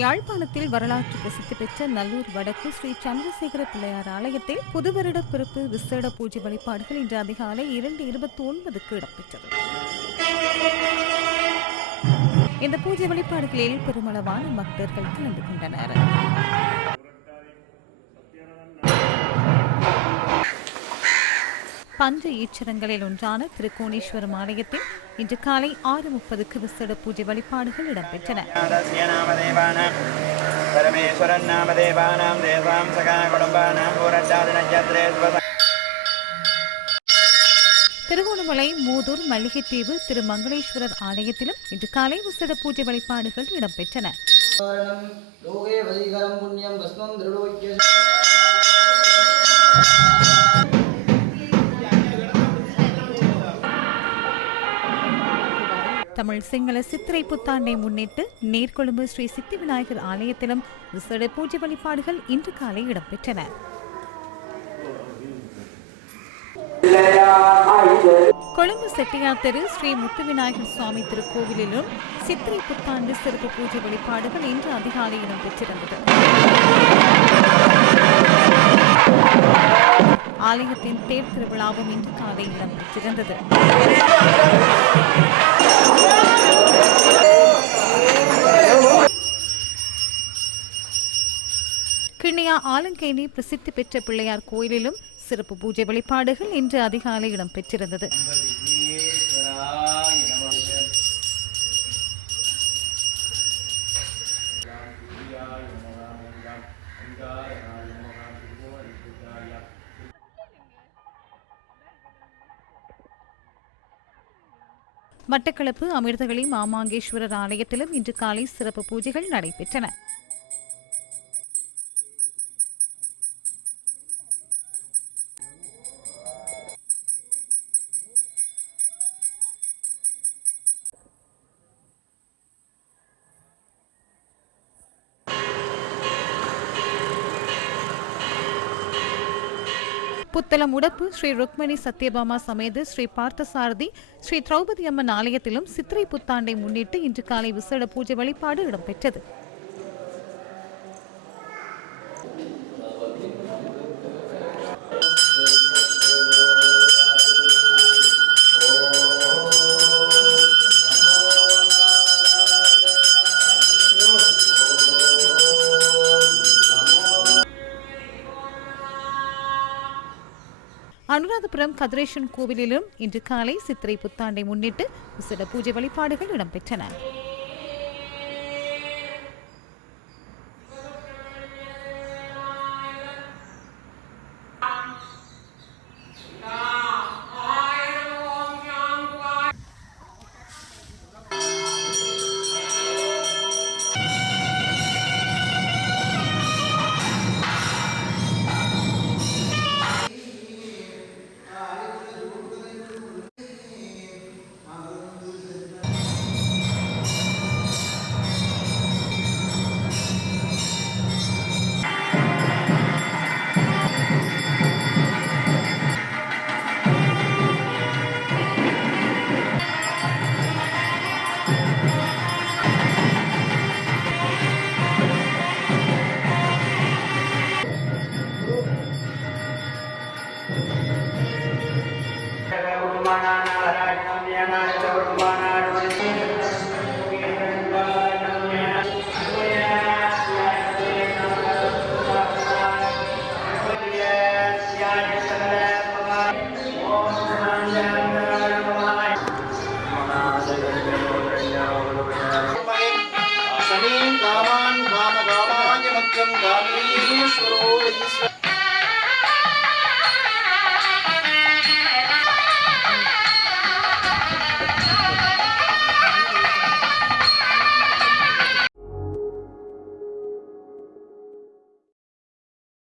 யாழ்ப்பாணத்தில் வரலாற்று பிரசித்தி பெற்ற நல்லூர் வடக்கு ஸ்ரீ சந்திரசேகர பிள்ளையார் ஆலயத்தில் புதுவருட பிறப்பு விசேட பூஜை வழிபாடுகள் இன்று அதிகாலை 2:29க்கு இடம்பெற்றது. இந்த பூஜை வழிபாடுகளில் பெருமளவான பக்தர்கள் கலந்து கொண்டனர். பஞ்ச ஈச்சரங்களில் ஒன்றான திருக்கோணேஸ்வரம் ஆலயத்தில் இன்று காலை 6:30க்கு விசேட பூஜை வழிபாடுகள் இடம்பெற்றன. திருகோணமலை மூதூர் மல்லிகைத்தீவு திருமங்களேஸ்வரர் ஆலயத்திலும் இன்று காலை விசேட பூஜை வழிபாடுகள் இடம்பெற்றன. தமிழ் சிங்கள சித்திரை புத்தாண்டை முன்னிட்டு நீர்கொழும்பு ஸ்ரீ சித்தி விநாயகர் ஆலயத்திலும் விசேட பூஜை வழிபாடுகள் இன்று காலை இடம்பெற்றன. கொழும்பு செட்டியார் தெரு ஸ்ரீ முத்து விநாயகர் சுவாமி திருக்கோவிலிலும் சித்திரை புத்தாண்டு சிறப்பு பூஜை வழிபாடுகள் இன்று அதிகாலை இடம்பெற்றிருந்தது. ஆலயத்தின் தேர் திருவிழாவும் இன்று காலை இடம்பெற்றிருந்தது. கிண்ணியா ஆலங்கேணி பிரசித்தி பெற்ற பிள்ளையார் கோயிலிலும் சிறப்பு பூஜை வழிபாடுகள் இன்று அதிகாலை இடம்பெற்றிருந்தது. மட்டக்களப்பு அமிர்தகளி மாமாங்கேஸ்வரர் ஆலயத்திலும் இன்று காலை சிறப்பு பூஜைகள் நடைபெற்றன. புத்தளம் உடப்பு ஸ்ரீ ருக்மணி சத்யபாமா சமேத ஸ்ரீ பார்த்தசாரதி ஸ்ரீ திரௌபதி அம்மன் ஆலயத்திலும் சித்திரை புத்தாண்டை முன்னிட்டு இன்று காலை விசேட பூஜை வழிபாடு இடம்பெற்றது. அனுராதபுரம் கதிரேசன் கோவிலிலும் இன்று காலை சித்திரை புத்தாண்டை முன்னிட்டு விசேட பூஜை வழிபாடுகள் இடம்பெற்றன. காமான் காம காமாய மக்கம் காமேஸ்வரோ